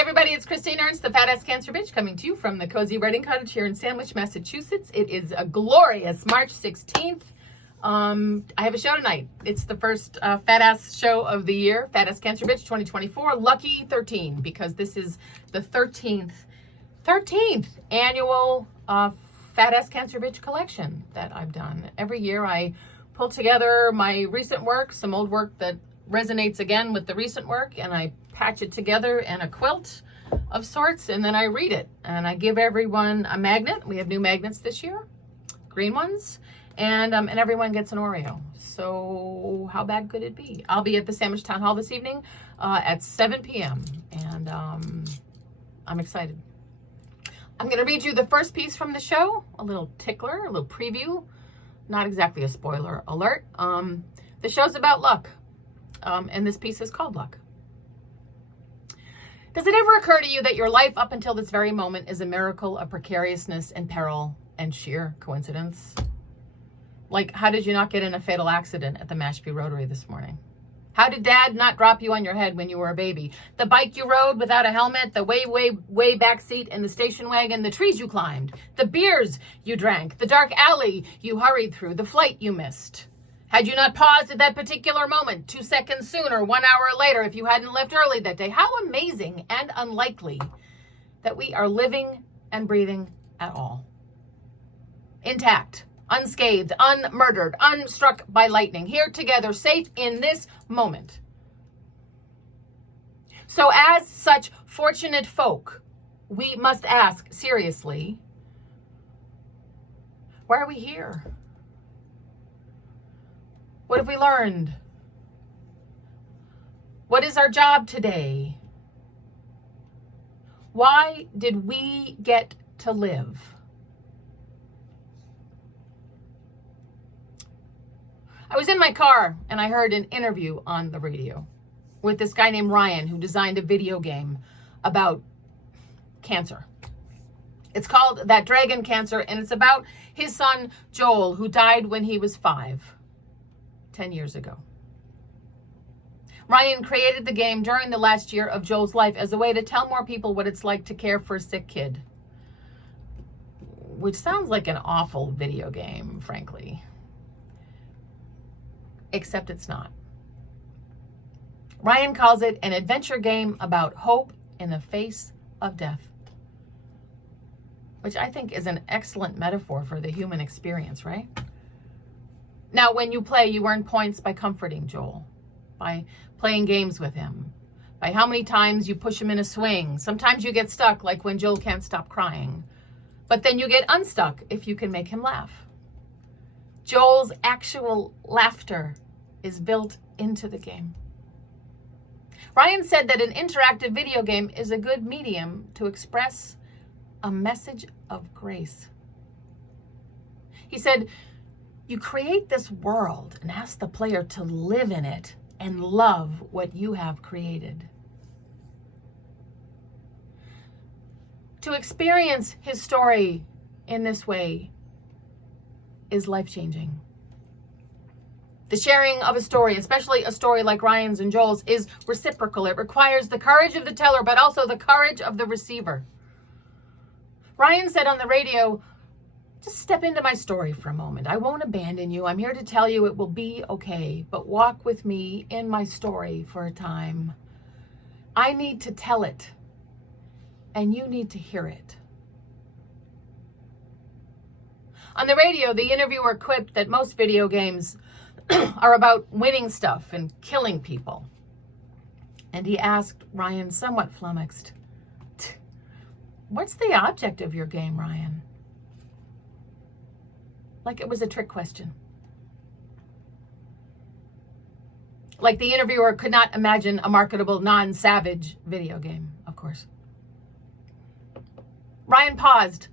Everybody, it's Christine Ernst, the Fat Ass Cancer Bitch, coming to you from the Cozy Writing Cottage here in Sandwich, Massachusetts. It is a glorious March 16th. I have a show tonight. It's the first Fat Ass show of the year, Fat Ass Cancer Bitch 2024, Lucky 13, because this is the 13th annual Fat Ass Cancer Bitch collection that I've done. Every year I pull together my recent work, some old work that resonates again with the recent work, and I patch it together in a quilt of sorts, and then I read it, and I give everyone a magnet. We have new magnets this year, green ones, and everyone gets an Oreo. So how bad could it be? I'll be at the Sandwich Town Hall this evening at 7 p.m. and I'm excited. I'm going to read you the first piece from the show, a little tickler, a little preview, not exactly a spoiler alert. The show's about luck, and this piece is called Luck. Does it ever occur to you that your life up until this very moment is a miracle of precariousness and peril and sheer coincidence? Like, how did you not get in a fatal accident at the Mashpee Rotary this morning? How did Dad not drop you on your head when you were a baby? The bike you rode without a helmet, the way back seat in the station wagon, the trees you climbed, the beers you drank, the dark alley you hurried through, the flight you missed. Had you not paused at that particular moment, 2 seconds sooner, 1 hour later, if you hadn't left early that day, how amazing and unlikely that we are living and breathing at all. Intact, unscathed, unmurdered, unstruck by lightning, here together, safe in this moment. So as such fortunate folk, we must ask seriously, why are we here? What have we learned? What is our job today? Why did we get to live? I was in my car and I heard an interview on the radio with this guy named Ryan who designed a video game about cancer. It's called That Dragon Cancer, and it's about his son Joel, who died when he was 5. 10 years ago. Ryan created the game during the last year of Joel's life as a way to tell more people what it's like to care for a sick kid. Which sounds like an awful video game, frankly. Except it's not. Ryan calls it an adventure game about hope in the face of death. Which I think is an excellent metaphor for the human experience, right? Now, when you play, you earn points by comforting Joel, by playing games with him, by how many times you push him in a swing. Sometimes you get stuck, like when Joel can't stop crying. But then you get unstuck if you can make him laugh. Joel's actual laughter is built into the game. Ryan said that an interactive video game is a good medium to express a message of grace. He said, you create this world and ask the player to live in it and love what you have created. To experience his story in this way is life-changing. The sharing of a story, especially a story like Ryan's and Joel's, is reciprocal. It requires the courage of the teller, but also the courage of the receiver. Ryan said on the radio, just step into my story for a moment. I won't abandon you. I'm here to tell you it will be okay, but walk with me in my story for a time. I need to tell it, and you need to hear it. On the radio, the interviewer quipped that most video games are about winning stuff and killing people. And he asked Ryan, somewhat flummoxed, what's the object of your game, Ryan? Like it was a trick question. Like the interviewer could not imagine a marketable, non-savage video game, of course. Ryan paused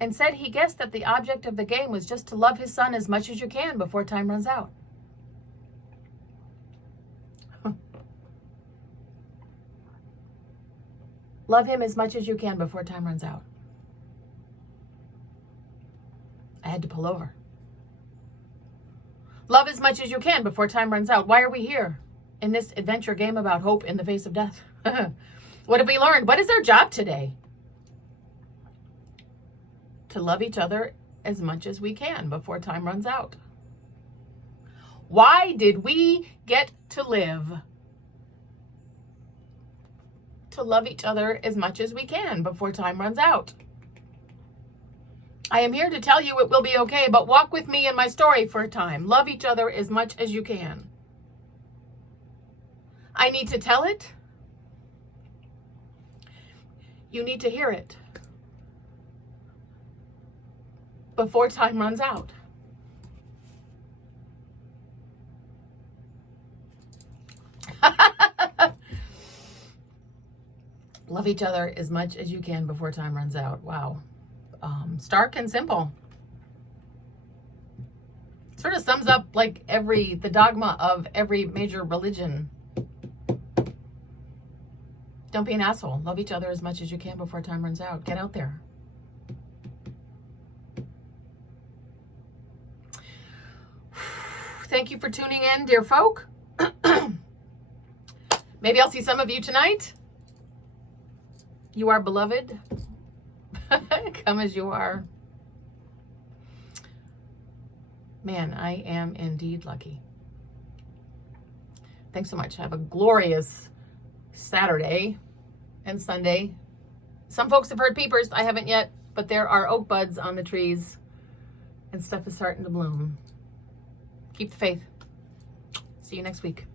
and said he guessed that the object of the game was just to love his son as much as you can before time runs out. Love him as much as you can before time runs out. I had to pull over. Love as much as you can before time runs out. Why are we here? in this adventure game about hope in the face of death. What have we learned? What is our job today? To love each other as much as we can before time runs out. Why did we get to live? To love each other as much as we can before time runs out. I am here to tell you it will be okay, but walk with me in my story for a time. Love each other as much as you can. I need to tell it. You need to hear it before time runs out. Love each other as much as you can before time runs out. Wow. Stark and simple. Sort of sums up like the dogma of every major religion. Don't be an asshole. Love each other as much as you can before time runs out. Get out there. Thank you for tuning in, dear folk. Maybe I'll see some of you tonight. You are beloved. Come as you are. Man, I am indeed lucky. Thanks so much. Have a glorious Saturday and Sunday. Some folks have heard peepers. I haven't yet, but there are oak buds on the trees and stuff is starting to bloom. Keep the faith. See you next week.